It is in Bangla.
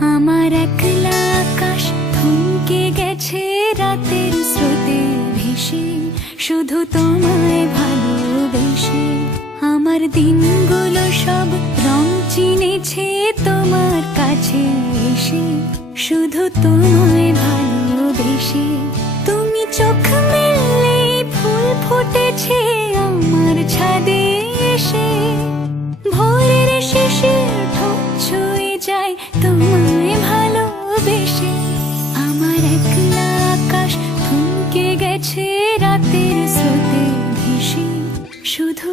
আমার একলা আকাশ থমকে গেছে রাতের স্রোতে ভেসে, শুধু তোমায় ভালোবেসে। আমার দিনগুলো সব রং চিনেছে তোমার কাছে এসে, শুধু তোমায় ভালোবেসে। তুমি চোখ মেললে ফুল ফুটেছে আমার ছাদে এসে, ভোরের শিশির ঠোঁট ছুঁয়ে যায় তোমায় ভালোবেসে। আমার একলা আকাশ থমকে গেছে রাতের স্রোতে ভেসে, শুধু